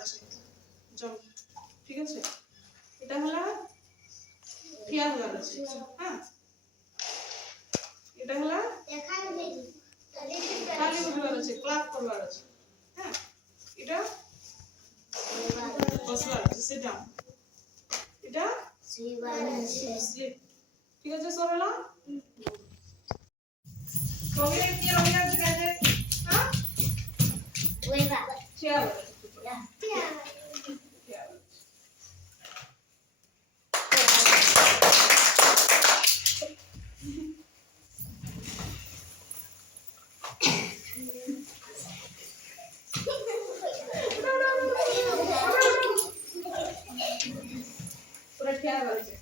আছে জম, ঠিক আছে? এটা হলো ঠিয়া হওয়ার আছে, হ্যাঁ? এটা হলো খালি উঠবার আছে, ক্লাপ করবার আছে, হ্যাঁ? এটা বসবার আছে, সিট ডাউন। এটা স্লিপ, ঠিক আছে সরলা? কবিরা কি রঙের আছে কাছে? হ্যাঁ? চেয়ার। पूरा क्या करते